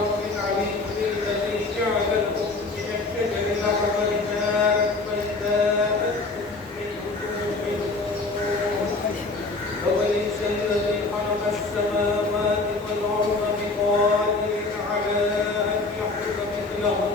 العصر العليم الذي جعل لكم من الشجر الأخضر نارا فإذا أنتم منه توقدون أوليس الذي خلق السماوات والأرض بقادر على أن يخلق مثلهم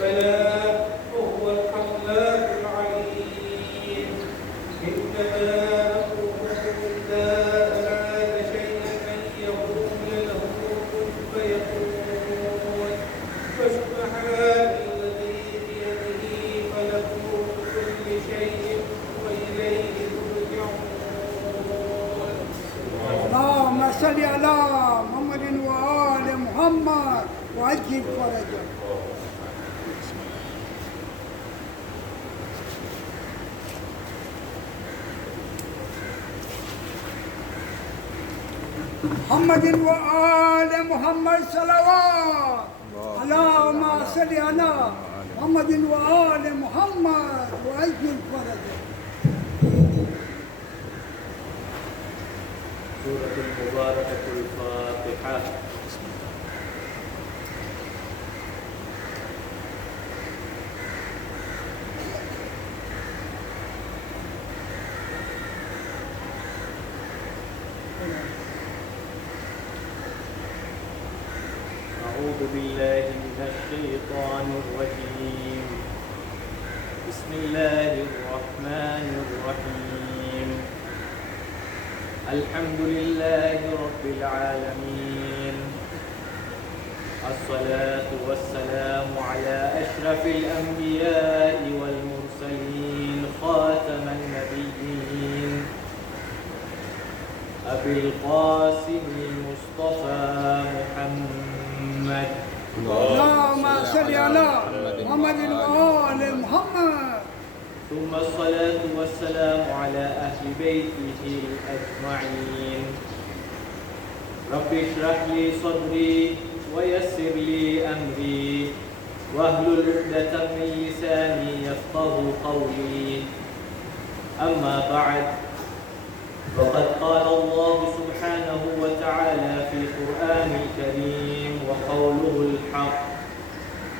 بلى وهو الخلاق العليم إنما أمره إذا أراد شيئا أن يقول له كن فيكون فسبحان الذي بيده ملكوت كل شيء وإليه ترجعون. اللهم صل على محمد وآل محمد وعجل فرجه. محمد وآل محمد صلوات. اللهم صل على محمد وآل محمد وعجل فرجه. سورة المباركة الفاتحة. أعوذ بالله من الشيطان الرجيم. بسم الله الرحمن الرحيم. الحمد لله رب العالمين. الصلاة والسلام على أشرف الأنبياء والمرسلين خاتم النبيين أبي القاسم المصطفى محمد. اللهم صل على محمد وآل محمد. ثم الصلاة والسلام على أهل بيته أجمعين. رب اشرح لي صدري ويسر لي أمري واحلل عقدة من لساني يفقه قولي. أما بعد، فقد قال الله سبحانه وتعالى في القرآن الكريم وقوله الحق.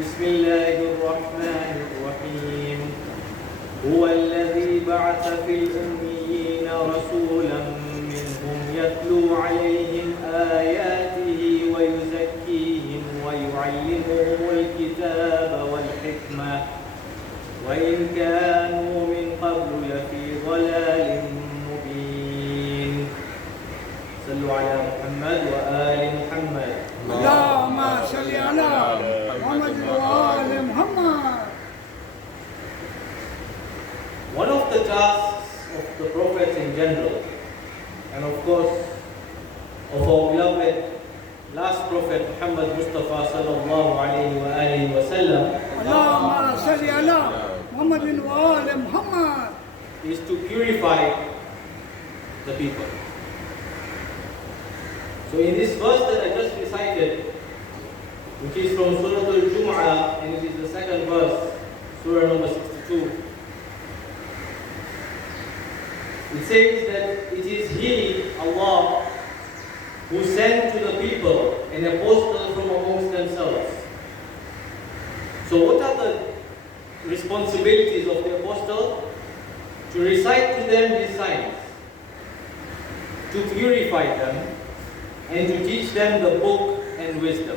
بسم الله الرحمن الرحيم. هو الذي بعث في الأميين رسولا منهم يتلو عليهم آياته ويزكيهم ويعلمهم الكتاب والحكمة وإن كانوا من قبل لفي ضلال مبين. صلوا على محمد وآل محمد. اللهم صل على محمد وآل محمد. One of the tasks of the Prophet in general, and of course of our beloved last Prophet Muhammad Mustafa sallallahu alayhi wa alihi wa sallam, اللهم صل على محمد وآل محمد. is to purify the people. So in this verse that I just recited, which is from Surah Al-Jum'ah, and it is the second verse, Surah number 62, it says that it is He, Allah, who sent to the people an apostle from amongst themselves. So what are the responsibilities of the apostle? To recite to them his signs, to purify them, and to teach them the book and wisdom.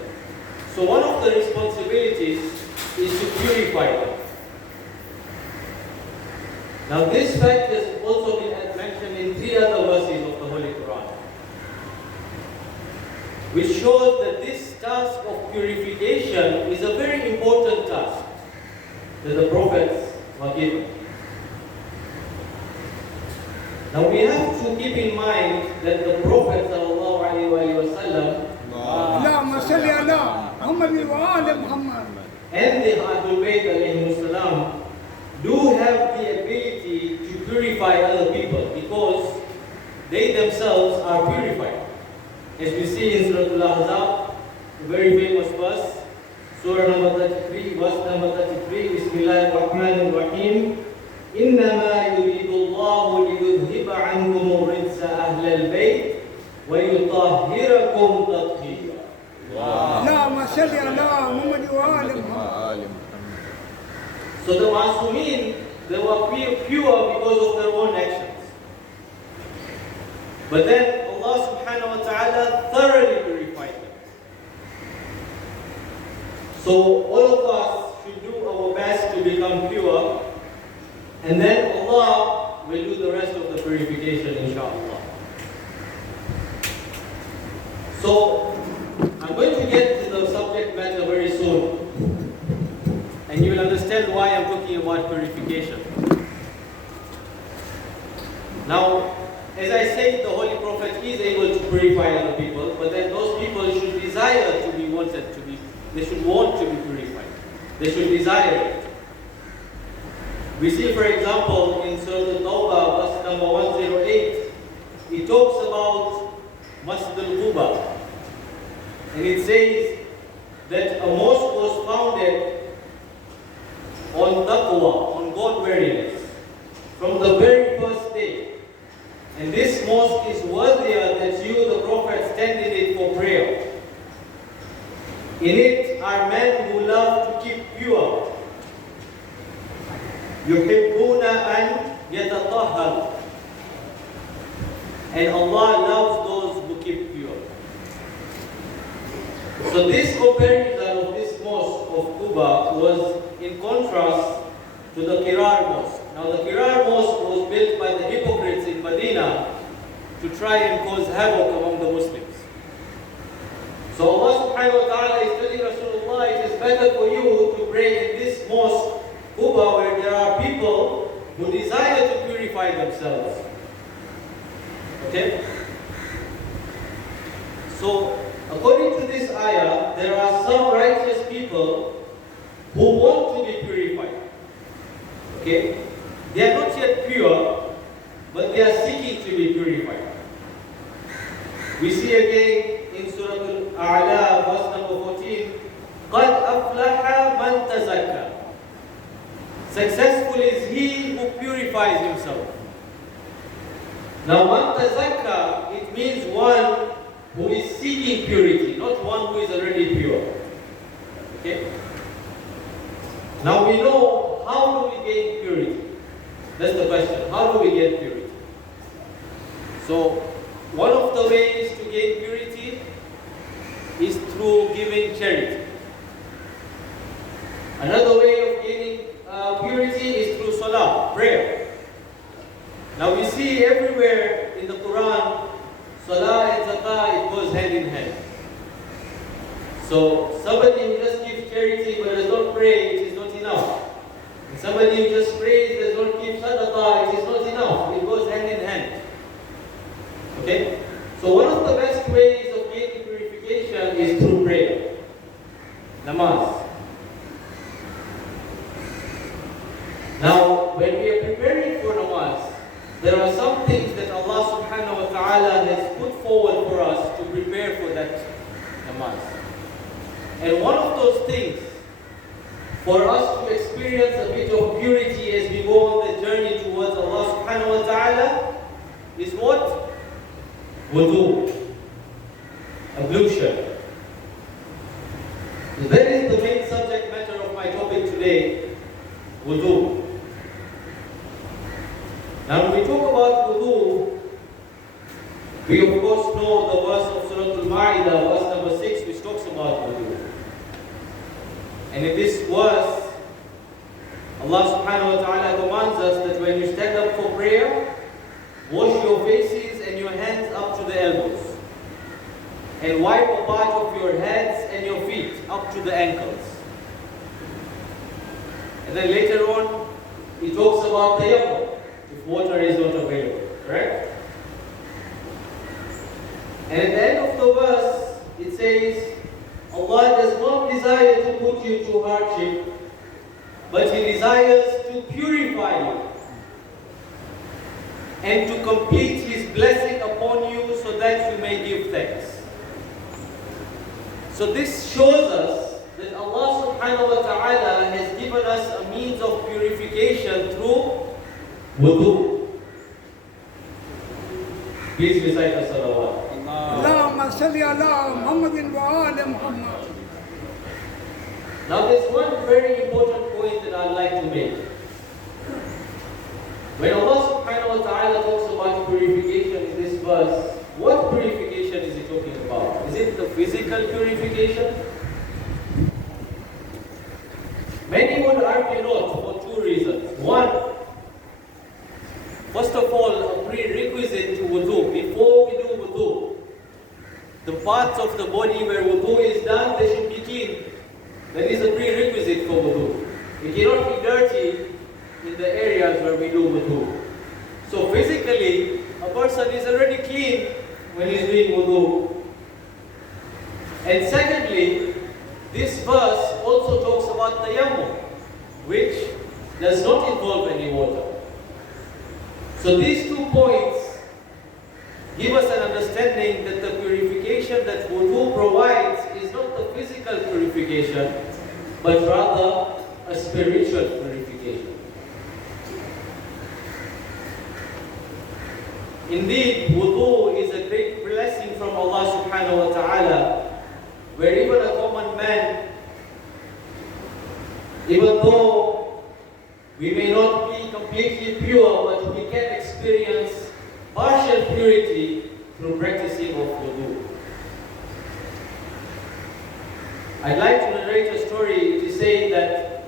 So one of the responsibilities is to purify them. Now this fact has also been mentioned in 3 other verses of the Holy Quran, which shows that this task of purification is a very important task that the prophets were given. Now we have to keep in mind that the Prophet sallallahu alaihi wasallam اللهم صل على محمد وآل محمد. and the Ahlul Bayt alayhi salam do have the ability to purify other people because they themselves are purified. As we see in Surah Al-Ahzab, a very famous verse, Surah number 33, verse number 33, Bismillahir Rahmanir Rahim. إنما يريد الله ليذهب عنكم الرجس أهل البيت ويطهركم تطهيرا. اللهم اللهم صل على محمد وآل محمد. So the Masumeen, they were pure because of their own actions. But then Allah subhanahu wa ta'ala thoroughly purified them. So all of us should do our best to become pure, and then Allah will do the rest of the purification, inshallah. So I'm going to get to the subject matter very soon, and you will understand why I'm talking about purification. Now, as I said, the Holy Prophet is able to purify other people, but then those people should desire to be wanted to be, they should want to be purified. They should desire it. We see, for example, in Surah Al-Tawbah, verse number 108, it talks about Masjid al-Quba. And it says that a mosque was founded on taqwa, on God-wariness, from the very first day. And this mosque is worthier that you, the Prophet, stand in it for prayer. In it are men who love to keep pure. يُحِبُّونَ أَنْ يَتَطَهَّرُوا. And Allah loves those who keep pure. So this comparison of this mosque of Quba was in contrast to the Qirar mosque. Now the Qirar mosque was built by the hypocrites in Medina to try and cause havoc among the Muslims. So Allah subhanahu wa ta'ala is telling Rasulullah, it is better for you to pray in this mosque, Quba, where there are people who desire to purify themselves. Okay? So, according to this ayah, there are some righteous people who want to be purified. Okay? They are not yet pure, but they are seeking to be purified. We see again in Surah Al-A'la, verse number 14, قَدْ أَفْلَحَ مَنْ تَزَكَّى. Successful is he who purifies himself. Now, man tazakka, it means one who is seeking purity, not one who is already pure. Okay? Now we know, how do we gain purity? That's the question. How do we get purity? So, one of the ways to gain purity is through giving charity. Another way of gaining purity is through salah, prayer. Now we see everywhere in the Quran, salah and zakah, it goes hand in hand. So somebody who just gives charity but does not pray, it is not enough. And somebody who just prays, does not give sadaqah, it is not enough. It goes hand in hand. Okay? So one of the best ways of gaining purification is through prayer. Namaz. Now, when we are preparing for namaz, there are some things that Allah subhanahu wa ta'ala has put forward for us to prepare for that namaz. And one of those things, for us to experience a bit of purity as we go on the journey towards Allah subhanahu wa ta'ala, is what? Wudu. Ablution. That is the main subject matter of my topic today, wudu. Now when we talk about wudu, we of course know the verse of Surah Al-Ma'idah, verse number 6, which talks about wudu. And in this verse, Allah subhanahu wa ta'ala commands us that when you stand up for prayer, wash your faces and your hands up to the elbows. And wipe a part of your heads and your feet up to the ankles. And then later on, he talks about tayammum, if water is not available, correct? And at the end of the verse, it says, Allah does not desire to put you to hardship, but He desires to purify you and to complete His blessing upon you so that you may give thanks. So this shows us that Allah subhanahu wa ta'ala has given us a means of purification through wudu. Please recite the salawat. اللهم صل على محمد وآل محمد. Now there's one very important point that I'd like to make. When Allah subhanahu wa ta'ala talks about purification in this verse, what purification is He talking about? Is it the physical purification? Many would argue not, for two reasons. One, first of all, a prerequisite to wudu. Before we do wudu, the parts of the body where wudu is done, they should be clean. That is a prerequisite for wudu. It cannot be dirty in the areas where we do wudu. So physically, a person is already clean when he's doing wudu. And secondly, this verse also talks about tayammum, which does not involve any water. So these 2 points give us an understanding that the purification that wudu provides is not the physical purification, but rather a spiritual purification. Indeed, wudu is a great blessing from Allah subhanahu wa ta'ala, where even a common man, even though we may not be completely pure, but we can experience partial purity through practicing of wudu. I'd like to narrate a story. It is said that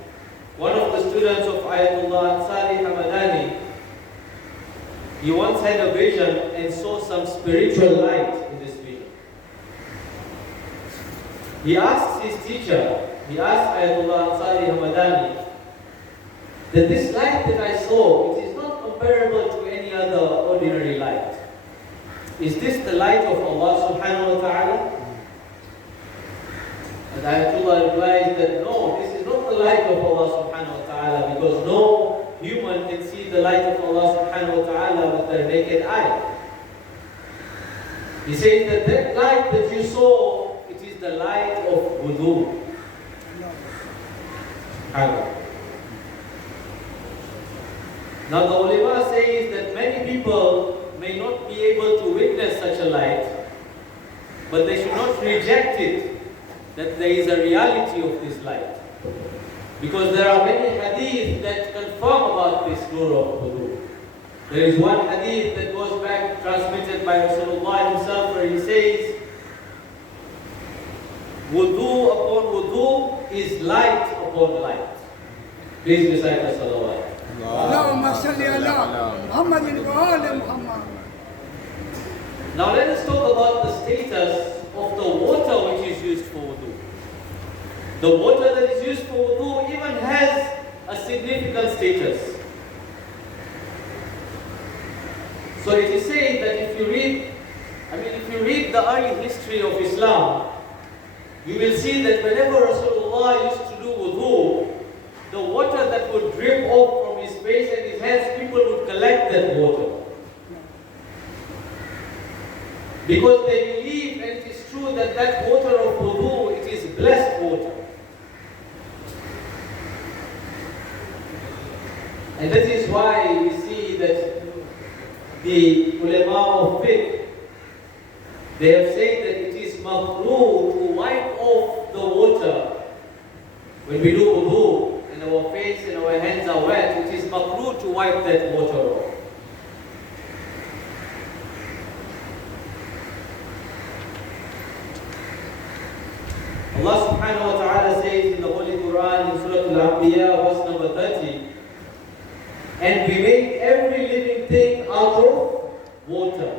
one of the students of Ayatollah Al-Madani, he once had a vision and saw some spiritual light in this vision. He asked his teacher, he asked Ayatollah Al-Madani, that this light that I saw, it is not comparable to any other ordinary light. Is this the light of Allah subhanahu wa ta'ala? And Ayatollah replies that no, this is not the light of Allah subhanahu wa ta'ala, because no human can see the light of Allah subhanahu wa ta'ala with their naked eye. He says that that light that you saw, it is the light of wudu. Now the ulama says that many people may not be able to witness such a light, but they should not reject it, that there is a reality of this light. Because there are many hadith that confirm about this nur of wudu. There is one hadith that goes back, transmitted by Rasulullah himself, where he says, wudu upon wudu is light upon light. Please recite the salawat. Allahumma salli ala Muhammadin wa ali Muhammad. Now let us talk about the status of the water which is used for wudu. The water that is used for wudu even has a significant status. So it is said that if you read the early history of Islam, you will see that whenever Rasulullah used to do wudu, the water that would drip off from his face and his hands, people would collect that water. Because they believe, and it is true, that that water of wudu, it is blessed water. And that is why we see that the ulama of fiqh, they have said that it is makruh to wipe off the water when we do wudu and our face and our hands are wet. It is makruh to wipe that water off. Allah subhanahu wa ta'ala says in the Holy Quran in Surah Al-Anbiya, verse number 30, and we made every living thing out of water.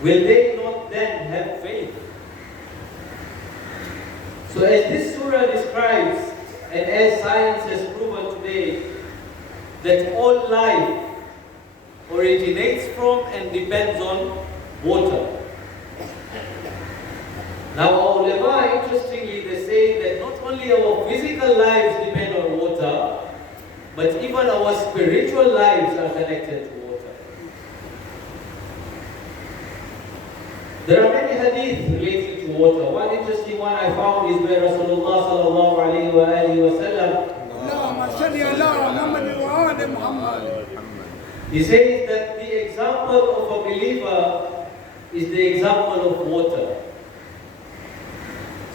Will they not then have faith? So as this surah describes, and as science has proven today, that all life originates from and depends on water. Now our ulama, interestingly, they say that not only our physical lives depend on water, but even our spiritual lives are connected to water. There are many hadiths related to water. One interesting one I found is where Rasulullah sallallahu alayhi wa alihi wa sallam, he says that the example of a believer is the example of water.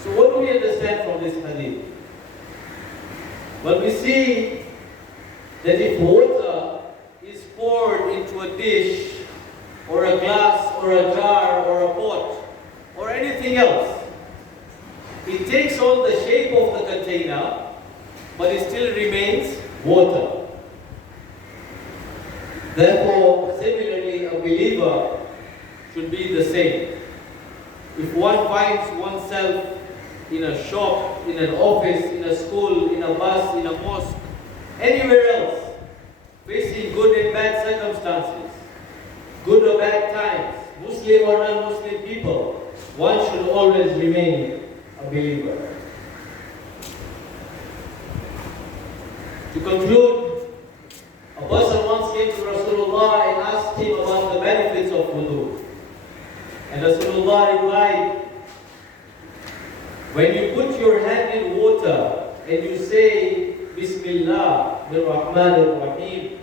So what do we understand from this hadith? But we see that if water is poured into a dish, or a glass, or a jar, or a pot, or anything else, it takes on the shape of the container, but it still remains water. Therefore, similarly, a believer should be the same. If one finds oneself in a shop, in an office, in a school, in a bus, in a mosque, anywhere else, facing good and bad circumstances, good or bad times, Muslim or non-Muslim people, one should always remain a believer. To conclude, a person once came to Rasulullah and asked him about the benefits of wudu. And Rasulullah replied, when you put your hand in water and you say, Bismillah, Ar-Rahman Ar-Rahim,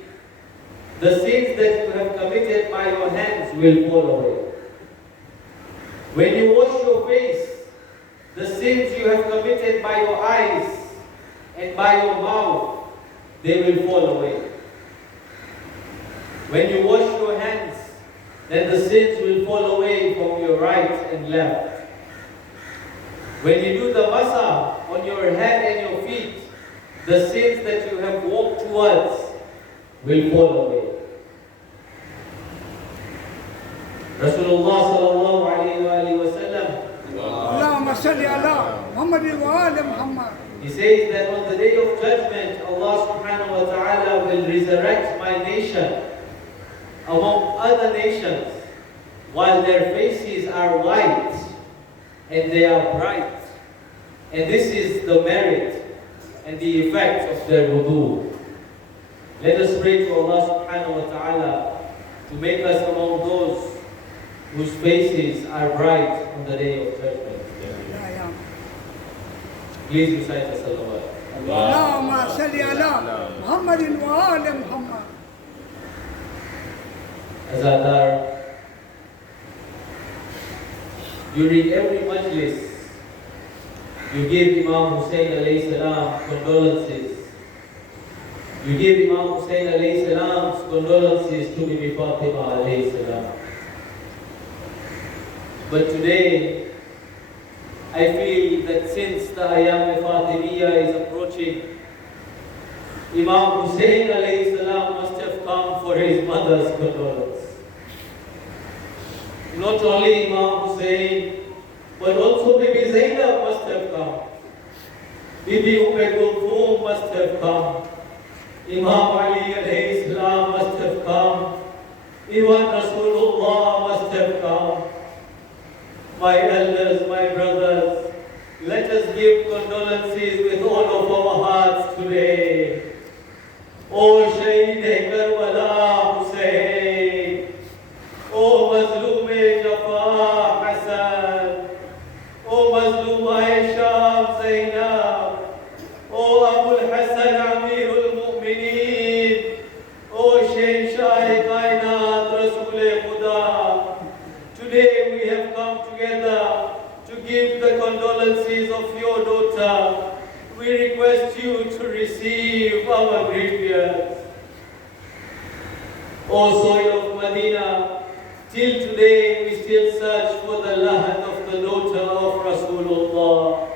the sins that you have committed by your hands will fall away. When you wash your face, the sins you have committed by your eyes and by your mouth, they will fall away. When you wash your hands, then the sins will fall away from your right and left. When you do the masa on your head and your feet, the sins that you have walked towards will fall away. Rasulullah sallallahu alayhi wa sallam, اللهم صل على محمد وآل محمد. he says that on the day of judgment, Allah subhanahu wa ta'ala will resurrect my nation among other nations, while their faces are white and they are bright. And this is the merit and the effect of their wudu. Let us pray to Allah subhanahu wa ta'ala to make us among those whose faces are bright on the day of judgment. Please recite the salawat. اللهم صل على محمد وآل محمد. Azadar, during every majlis, you give Imam Hussein alayhi salam condolences. You give Imam Hussein alayhi salam's condolences to Bibi Fatima alayhi salam. But today, I feel that since the Ayam Fatimiyya is approaching, Imam Hussein alayhi salam must have come for his mother's condolence. Not only Imam Hussein, but also Bibi Zainab must have come. Bibi Kulthum must have come. Imam Ali alayhi salam must have come. Even Rasulullah must have come. My elders, my brothers, let us give condolences with all of our hearts today. O Shaheed Karbala Hussein, O Mazloom Jafar Hassan, O Mazloom Aisha Zainab, O Abul Hassan Amirul Mu'mineen, O Shehshah Kainat Rasool Khuda. Today we have come together to give the condolences of your daughter. We request you to receive our grievances. O soil of Medina, till today we still search for the lahad of the daughter of Rasulullah.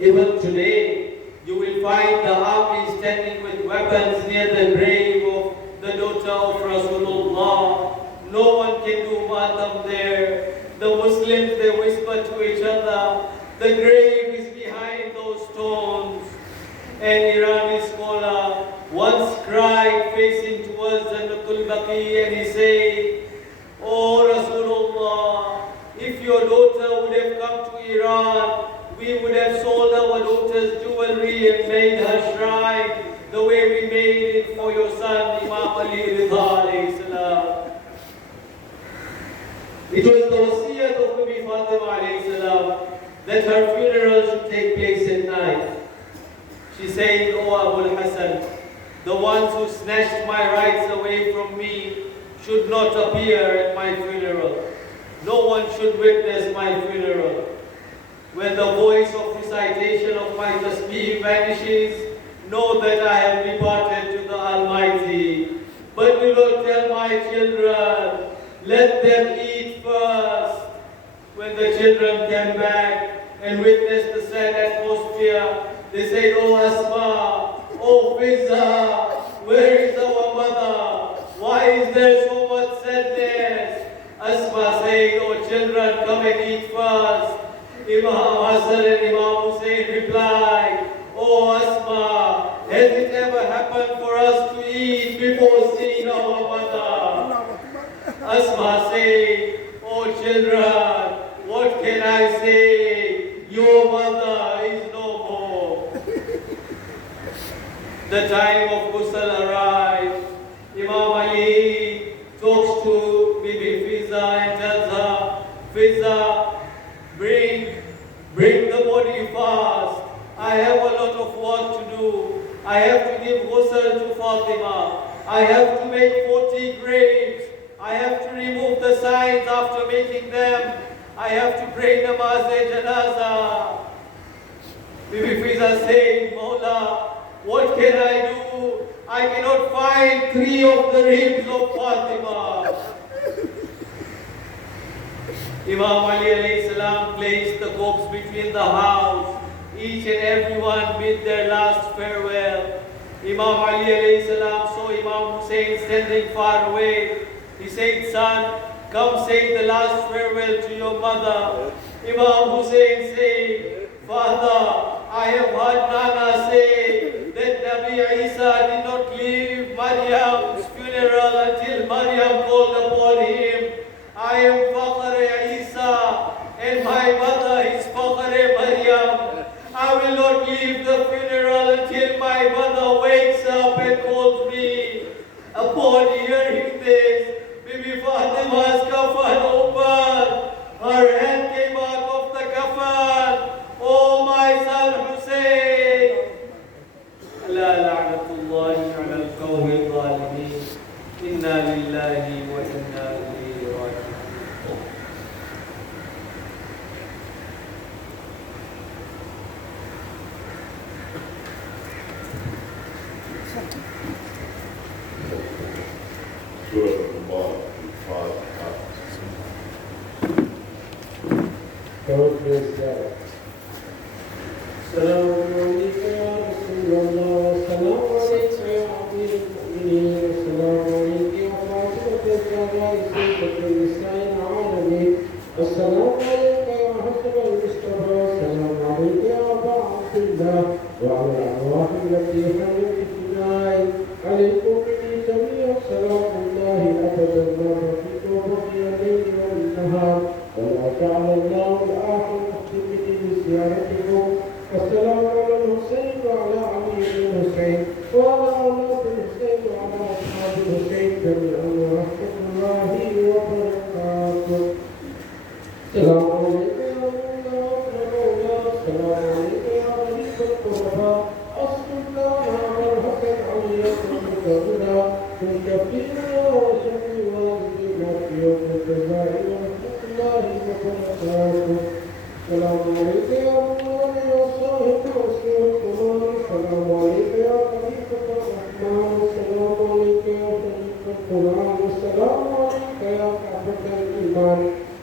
Even today, you will find the army standing with weapons near the grave of the daughter of Rasulullah. No one can do matam there. The Muslims, they whisper to each other, the grave is behind those stones. An Irani scholar once cried facing towards Jannatul Baqi and he said, Oh Rasulullah, if your daughter would have come to Iran, we would have sold our daughter's jewelry and made her shrine the way we made it for your son Imam Ali Ridha alayhi salam. It was the wasiyat of Bibi Fatima alayhi salam that her funeral should take place at night. She said, O Abul Hassan, the ones who snatched my rights away from me should not appear at my funeral. No one should witness my funeral. When the voice of recitation of my tasbih vanishes, know that I have departed to the Almighty. But we will tell my children, let them eat first. When the children came back and witnessed the sad atmosphere, they said, oh Asma, oh Fiza, where is our mother? Why is there so much sadness? Asma said, oh children, come and eat first. Imam Hassan and Imam Hussein replied, oh Asma, has it ever happened for us to eat before seeing our mother? Asma said, oh children, what can I say? Your mother is no more. The time of Ghusl arrived. Imam Ali talks to Bibi Fiza and tells her, Fiza, bring the body fast. I have a lot of work to do. I have to give ghusl to Fatima. I have to make 40 graves. I have to remove the signs after making them. I have to pray namaz-e-janaza. Bibi Fiza said, Mawla, what can I do? I cannot find 3 of the ribs of Fatima. Imam Ali alayhi salam placed the corpse between the house. Each and everyone bid their last farewell. Imam Ali alayhi salam saw Imam Hussein standing far away. He said, son, come say the last farewell to your mother. Imam Hussein said, Father, I have heard Nana say that Nabi Isa did not leave Maryam's funeral until Maryam called upon him. I am Fakhr Isa and my mother is Fakhr Maryam. I will not leave the funeral until my mother wakes up and calls me. Upon hearing this, Bibi Fatima's kafan opened. Her hand came out of the kafan. Oh my son Hussein. La la'natullahi ala al-qawmi al-zalimin. Inna lillahi wa inna ilayhi raji'un. Surah Al-Fatihah. السلام عليك يا رسول الله السلام عليك يا أمير المؤمنين السلام عليك يا فاطمة الزهراء سيدة النساء العالمين السلام عليك يا حسن المصطفى السلام عليك يا أبا عبد الله وعلى الأرواح التي حملت الجنائي عليكم مني جميعا سلام الله أبدا ما بقيت وبقي الليل والنهار ولا جعل الله الآخر مختمني بزيارتكم السلام على الحسين وعلى علي بن الحسين وعلى أولاد الحسين وعلى أصحاب الحسين جميعا ورحمة الله وبركاته. السلام عليك يا مولانا ومولانا السلام عليك يا غريب القربى أصل الله مرحبا عليكم بكرنا كنت فينا وشفي والدنا في يوم الجزاء ورحمة الله وبركاته. السلام عليك يا مولانا يا صاحب رسول القرآن السلام عليك يا خليفة الرحمن السلام عليك يا خليفة القرآن السلام عليك يا كعبة الإيمان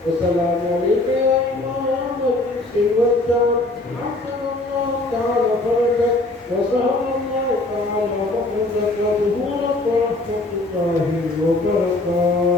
السلام عليك يا إمام المسلم والجار حسن الله تعالى فرجك وسهل الله تعالى مخرجك ظهورك ورحمة الله وبركاته.